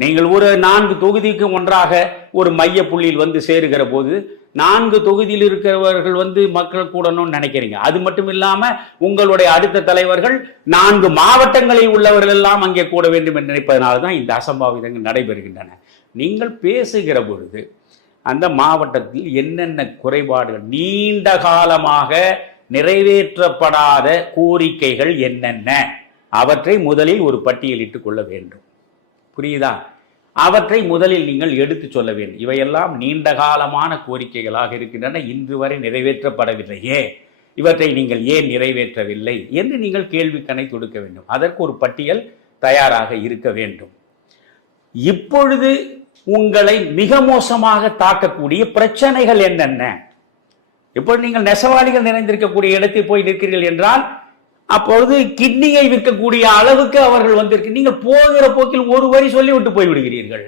நீங்கள் ஒரு நான்கு தொகுதிக்கு ஒன்றாக ஒரு மைய புள்ளியில் வந்து சேருகிற போது நான்கு தொகுதியில் இருக்கிறவர்கள் வந்து மக்கள் கூடணும்னு நினைக்கிறீங்க. அது மட்டும் இல்லாம உங்களுடைய அடுத்த தலைவர்கள் நான்கு மாவட்டங்களில் உள்ளவர்கள் எல்லாம் அங்கே கூட வேண்டும் என்று நினைப்பதனால தான் இந்த அசம்பாவிதங்கள் நடைபெறுகின்றன. நீங்கள் பேசுகிற பொழுது அந்த மாவட்டத்தில் என்னென்ன குறைபாடுகள் நீண்ட காலமாக நிறைவேற்றப்படாத கோரிக்கைகள் என்னென்ன? அவற்றை முதலில் ஒரு பட்டியலிட்டுக் கொள்ள வேண்டும். புரியுதா? அவற்றை முதலில் நீங்கள் எடுத்து சொல்ல வேண்டும். இவையெல்லாம் நீண்ட காலமான கோரிக்கைகளாக இருக்கின்றன. இன்று வரை நிறைவேற்றப்படவில்லையே. இவற்றை நீங்கள் ஏன் நிறைவேற்றவில்லை என்று நீங்கள் கேள்வி கணை தொடுக்க வேண்டும். அதற்கு ஒரு பட்டியல் தயாராக இருக்க வேண்டும். இப்பொழுது உங்களை மிக மோசமாக தாக்கக்கூடிய பிரச்சனைகள் என்னென்ன? இப்பொழுது நீங்கள் நெசவாளிகள் நிறைந்திருக்கக்கூடிய இடத்தில் போய் நிற்கிறீர்கள் என்றால் அப்பொழுது கிட்னியை விற்கக்கூடிய அளவுக்கு அவர்கள் வந்திருக்கு. நீங்கள் போகிற போக்கில் ஒரு வரி சொல்லி விட்டு போய் விடுகிறீர்கள்